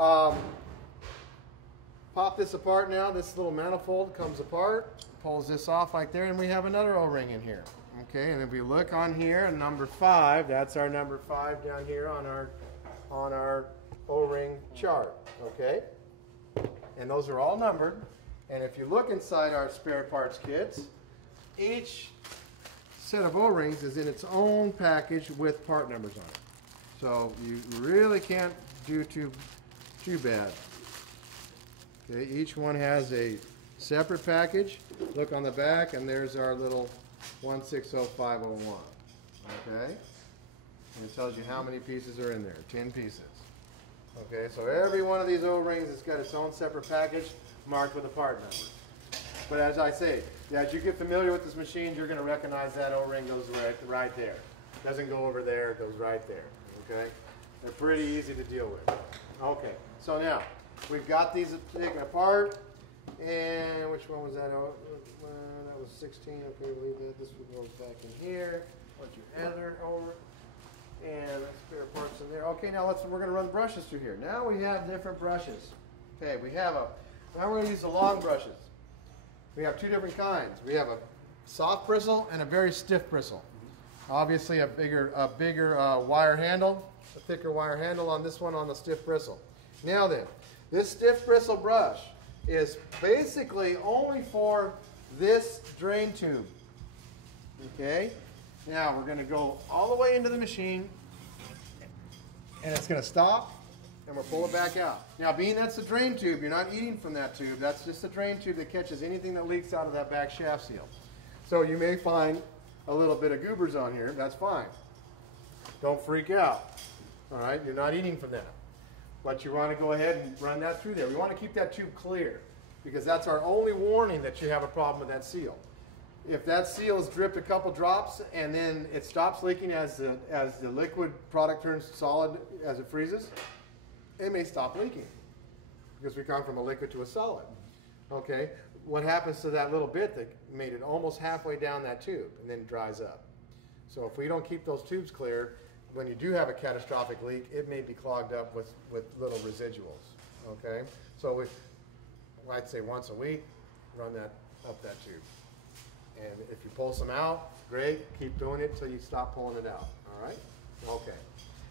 Pop this apart now. This little manifold comes apart, pulls this off like there, and we have another O-ring in here. Okay, and if we look on here, number 5, that's our number 5 down here on our O-ring chart. Okay, and those are all numbered. And if you look inside our spare parts kits, each set of O-rings is in its own package with part numbers on it. So you really can't do too bad. Okay, each one has a separate package. Look on the back, and there's our little 160501. Okay, and it tells you how many pieces are in there. 10 pieces. Okay, so every one of these O-rings has got its own separate package marked with a part number. But as I say, as you get familiar with this machine, you're going to recognize that O-ring goes right there. It doesn't go over there, it goes right there. Okay, they're pretty easy to deal with. Okay, so now we've got these taken apart, and which one was that? That was 16. Okay, we'll leave that. This one goes back in here. Put your editor over, and spare parts in there. Okay, now we're going to run brushes through here. Now we have different brushes. Okay, now we're going to use the long brushes. We have 2 different kinds. We have a soft bristle and a very stiff bristle. Obviously, a bigger wire handle, a thicker wire handle on this one on the stiff bristle. Now then, this stiff bristle brush is basically only for this drain tube. Okay? Now we're going to go all the way into the machine, and it's going to stop, and we'll pull it back out. Now, being that's the drain tube, you're not eating from that tube. That's just a drain tube that catches anything that leaks out of that back shaft seal. So you may find a little bit of goobers on here. That's fine. Don't freak out. All right? You're not eating from that. But you want to go ahead and run that through there. We want to keep that tube clear, because that's our only warning that you have a problem with that seal. If that seal has dripped a couple drops and then it stops leaking as the liquid product turns solid as it freezes, it may stop leaking, because we come from a liquid to a solid. Okay, what happens to that little bit that made it almost halfway down that tube and then dries up? So if we don't keep those tubes clear, when you do have a catastrophic leak, it may be clogged up with little residuals. Okay, so I'd say once a week, run that up that tube. And if you pull some out, great, keep doing it until you stop pulling it out. All right? Okay.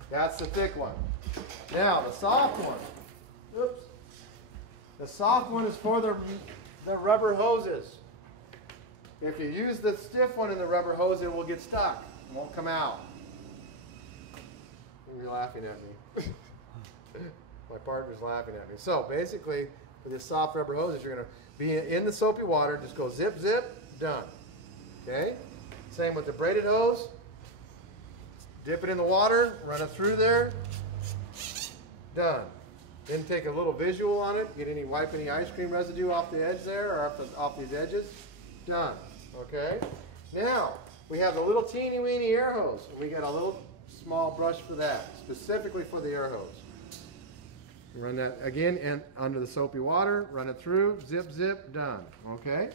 That's the thick one. Now, the soft one. Oops. The soft one is for the rubber hoses. If you use the stiff one in the rubber hose, it will get stuck. It won't come out. You're laughing at me. My partner's laughing at me. So, basically, for this soft rubber hoses, you're going to be in the soapy water. Just go zip, zip, done. Okay? Same with the braided hose. Dip it in the water, run it through there, done. Then take a little visual on it, wipe any ice cream residue off the edge there, or off these edges, done. Okay? Now, we have the little teeny weeny air hose. We got a little small brush for that, specifically for the air hose. Run that again and under the soapy water, run it through, zip, zip, done. Okay?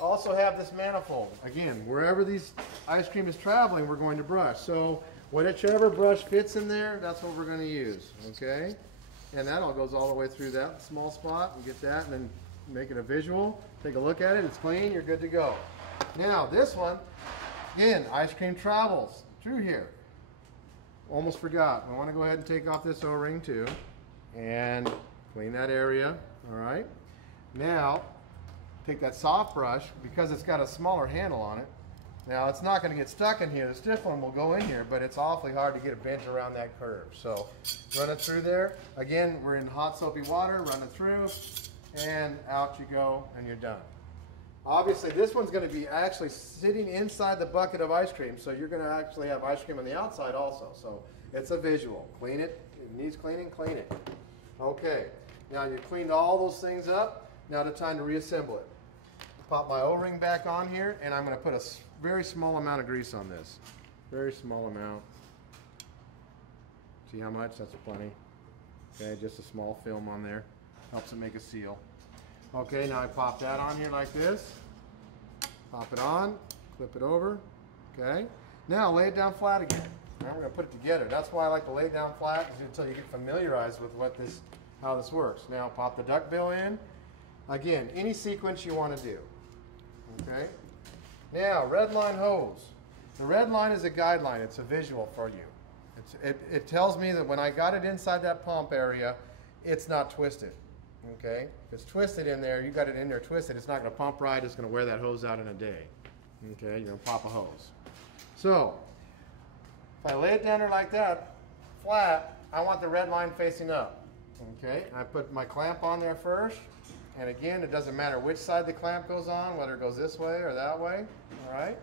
Also have this manifold. Again, wherever these ice cream is traveling, we're going to brush. So whichever brush fits in there, that's what we're going to use. Okay? And that all goes all the way through that small spot. And get that and then make it a visual. Take a look at it. It's clean. You're good to go. Now this one, again, ice cream travels through here. Almost forgot. I want to go ahead and take off this O-ring too. And clean that area. All right? Now, take that soft brush, because it's got a smaller handle on it. Now it's not going to get stuck in here. The stiff one will go in here, but it's awfully hard to get a bent around that curve. So run it through there. Again, we're in hot soapy water. Run it through, and out you go, and you're done. Obviously, this one's going to be actually sitting inside the bucket of ice cream, so you're going to actually have ice cream on the outside also. So it's a visual. Clean it. If it needs cleaning, clean it. Okay. Now you've cleaned all those things up. Now the time to reassemble it. Pop my O-ring back on here, and I'm going to put a very small amount of grease on this. Very small amount. See how much? That's plenty. Okay, just a small film on there. Helps it make a seal. Okay, now I pop that on here like this. Pop it on, clip it over. Okay. Now lay it down flat again. Now we're going to put it together. That's why I like to lay it down flat until you get familiarized with how this works. Now pop the duck bill in. Again, any sequence you want to do. Okay. Now, red line hose. The red line is a guideline. It's a visual for you. It tells me that when I got it inside that pump area, it's not twisted. Okay? If it's twisted in there, you got it in there twisted, it's not going to pump right. It's going to wear that hose out in a day. Okay? You're going to pop a hose. So, if I lay it down there like that, flat, I want the red line facing up. Okay? I put my clamp on there first. And again, it doesn't matter which side the clamp goes on, whether it goes this way or that way. All right?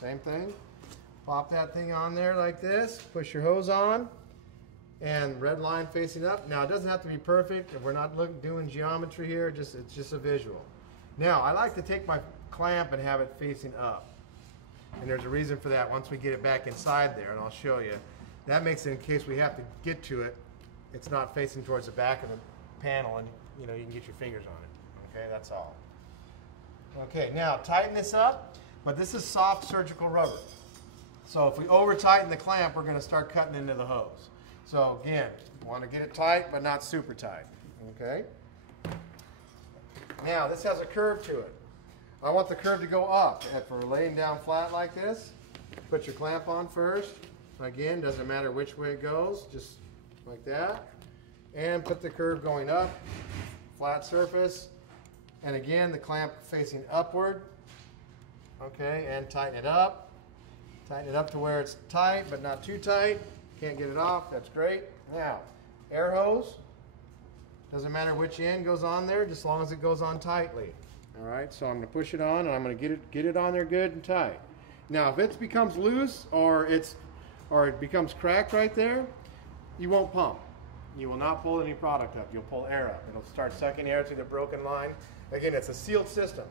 Same thing. Pop that thing on there like this. Push your hose on. And red line facing up. Now, it doesn't have to be perfect. We're not doing geometry here. It's just a visual. Now, I like to take my clamp and have it facing up. And there's a reason for that once we get it back inside there, and I'll show you. That makes it in case we have to get to it, it's not facing towards the back of the panel, and you can get your fingers on it. Okay, that's all. Okay, now tighten this up, but this is soft surgical rubber. So if we over tighten the clamp, we're going to start cutting into the hose. So again, want to get it tight, but not super tight. Okay. Now this has a curve to it. I want the curve to go up. If we're laying down flat like this, put your clamp on first. Again, doesn't matter which way it goes, just like that. And put the curve going up, flat surface. And again, the clamp facing upward. Okay, and tighten it up. Tighten it up to where it's tight, but not too tight. Can't get it off, that's great. Now, air hose. Doesn't matter which end goes on there, just as long as it goes on tightly. All right, so I'm going to push it on, and I'm going to get it on there good and tight. Now, if it becomes loose or it becomes cracked right there, you won't pump. You will not pull any product up. You'll pull air up. It'll start sucking air through the broken line. Again, it's a sealed system.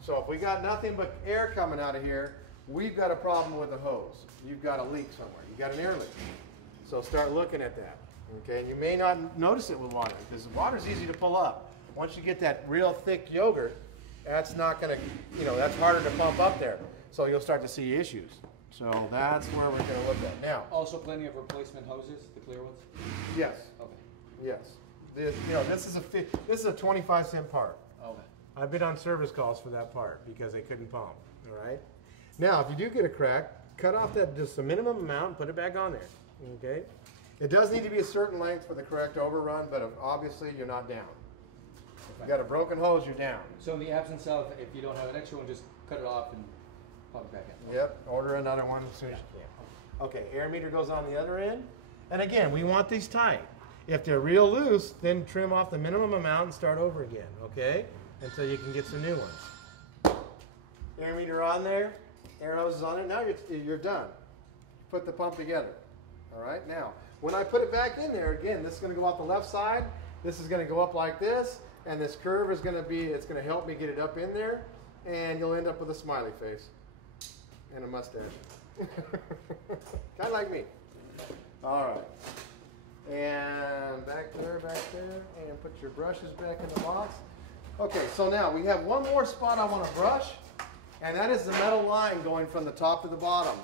So if we got nothing but air coming out of here, we've got a problem with the hose. You've got a leak somewhere. You've got an air leak. So start looking at that. Okay, and you may not notice it with water because water's easy to pull up. Once you get that real thick yogurt, that's not going to, that's harder to pump up there. So you'll start to see issues. So that's where we're going to look at now. Also, plenty of replacement hoses, the clear ones. Yes. Okay. Yes. This is a 25-cent part. Okay. I've been on service calls for that part because they couldn't pump. All right. Now, if you do get a crack, cut off that just a minimum amount and put it back on there. Okay. It does need to be a certain length for the correct overrun, but obviously you're not down. If you got a broken hose, you're down. So in the absence of, if you don't have an extra one, just cut it off and pump it back in. Yep, order another one as soon as you can. Okay, air meter goes on the other end. And again, we want these tight. If they're real loose, then trim off the minimum amount and start over again, okay? Until you can get some new ones. Air meter on there, air hose is on there. Now you're done. Put the pump together. All right, now, when I put it back in there, again, this is going to go out the left side. This is going to go up like this. And this curve is going to it's going to help me get it up in there. And you'll end up with a smiley face and a mustache. Kind of like me. All right. And back there, and put your brushes back in the box. Okay, so now we have one more spot I want to brush, and that is the metal line going from the top to the bottom.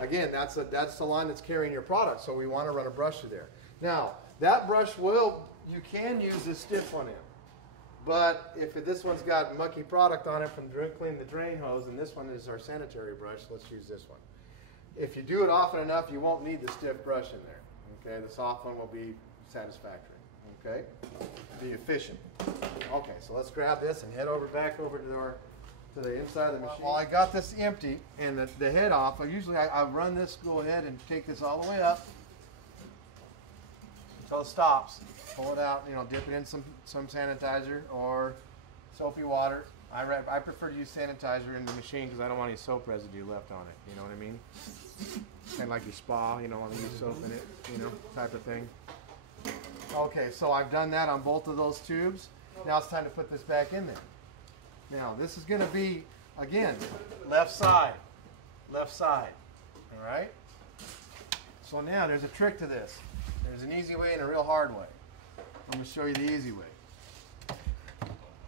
Again, that's the line that's carrying your product, so we want to run a brush through there. Now, that brush you can use this stiff one in. But if this one's got mucky product on it from cleaning the drain hose, and this one is our sanitary brush, let's use this one. If you do it often enough, you won't need the stiff brush in there. Okay, the soft one will be satisfactory. Okay, be efficient. Okay, so let's grab this and head back over to the inside of the machine. While I got this empty and the head off, I run this, go ahead and take this all the way up until it stops. Pull it out, dip it in some sanitizer or soapy water. I prefer to use sanitizer in the machine because I don't want any soap residue left on it. You know what I mean? Kind of like your spa, you don't want to use soap in it, type of thing. Okay, so I've done that on both of those tubes. Now it's time to put this back in there. Now this is going to be, again, left side. All right? So now there's a trick to this. There's an easy way and a real hard way. I'm going to show you the easy way.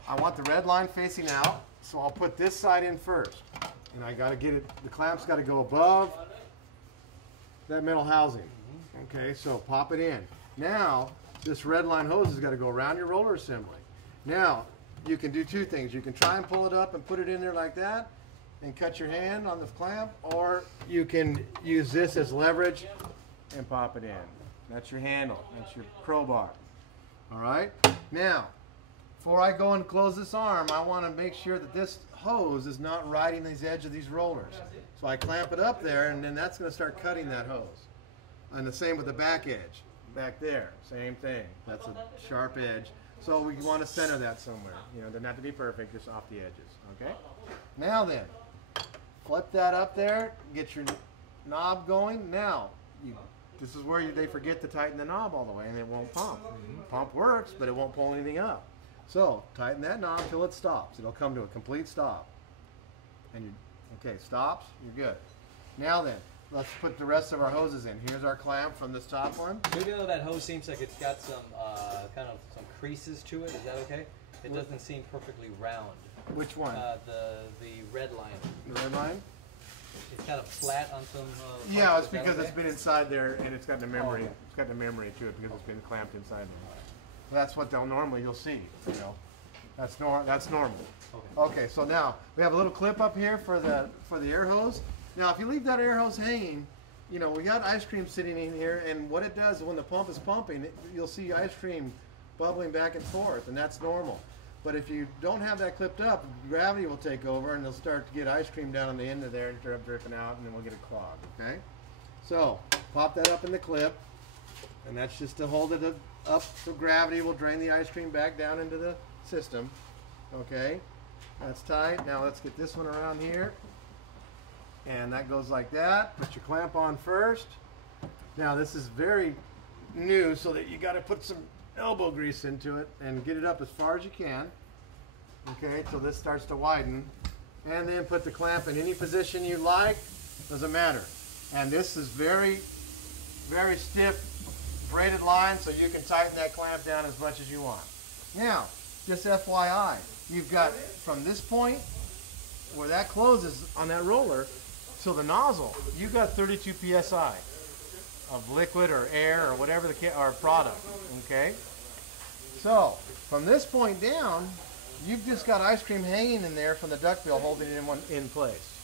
I want the red line facing out, so I'll put this side in first. And I got to get it, the clamp's got to go above that metal housing. Okay, so pop it in. Now, this red line hose has got to go around your roller assembly. Now, you can do two things. You can try and pull it up and put it in there like that and cut your hand on the clamp, or you can use this as leverage and pop it in. That's your handle. That's your crowbar. All right? Now, before I go and close this arm, I want to make sure that this hose is not riding these edge of these rollers. So I clamp it up there, and then that's going to start cutting that hose. And the same with the back edge. Back there, same thing. That's a sharp edge. So we want to center that somewhere. You know, doesn't have to be perfect, just off the edges. Okay? Now then, flip that up there, get your knob going. Now, this is where they forget to tighten the knob all the way, and it won't pump. Pump works, but it won't pull anything up. So tighten that knob till it stops. It'll come to a complete stop. And okay, stops. You're good. Now then, let's put the rest of our hoses in. Here's our clamp from this top one. Even though that hose seems like it's got some kind of some creases to it, is that okay? It doesn't seem perfectly round. Which one? The red line. The red line? It's kind of flat on some. Yeah, it's because it's been inside there and it's got the memory. It's got the memory to it because it's been clamped inside there. That's what you'll see. You know, that's normal. Okay, so now we have a little clip up here for the air hose. Now, if you leave that air hose hanging, you know, we got ice cream sitting in here, and what it does is when the pump is pumping, you'll see ice cream bubbling back and forth, and that's normal. But if you don't have that clipped up, gravity will take over, and they'll start to get ice cream down on the end of there and start dripping out, and then we'll get it clogged, okay? So, pop that up in the clip, and that's just to hold it up so gravity will drain the ice cream back down into the system, okay? That's tight. Now let's get this one around here. And that goes like that. Put your clamp on first. Now this is very new, so that you got to put some elbow grease into it and get it up as far as you can. Okay, till this starts to widen. And then put the clamp in any position you like. Doesn't matter. And this is very, very stiff braided line, so you can tighten that clamp down as much as you want. Now, just FYI, you've got from this point where that closes on that roller till the nozzle, you've got 32 psi of liquid or air or whatever or product. Okay, so from this point down, you've just got ice cream hanging in there from the duckbill holding it in place.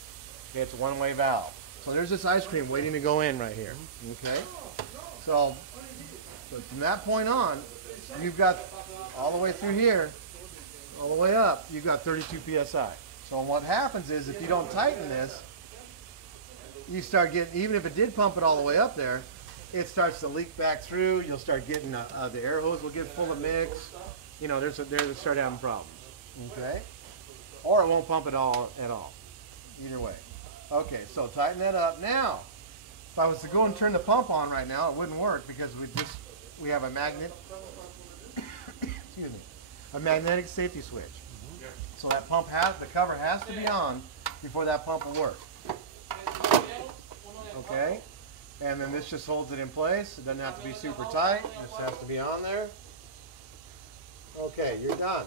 Okay, it's a one-way valve. So there's this ice cream waiting to go in right here. Okay, so from that point on, you've got all the way through here, all the way up, you've got 32 psi. So what happens is if you don't tighten this, you start getting, even if it did pump it all the way up there, it starts to leak back through. You'll start getting, the air hose will get full of mix. You know, they'll start having problems. Okay? Or it won't pump it all at all. Either way. Okay, so tighten that up. Now, if I was to go and turn the pump on right now, it wouldn't work because we have a magnet, excuse me, a magnetic safety switch. So that pump the cover has to be on before that pump will work. Okay, and then this just holds it in place. It doesn't have to be super tight. This has to be on there. Okay, you're done.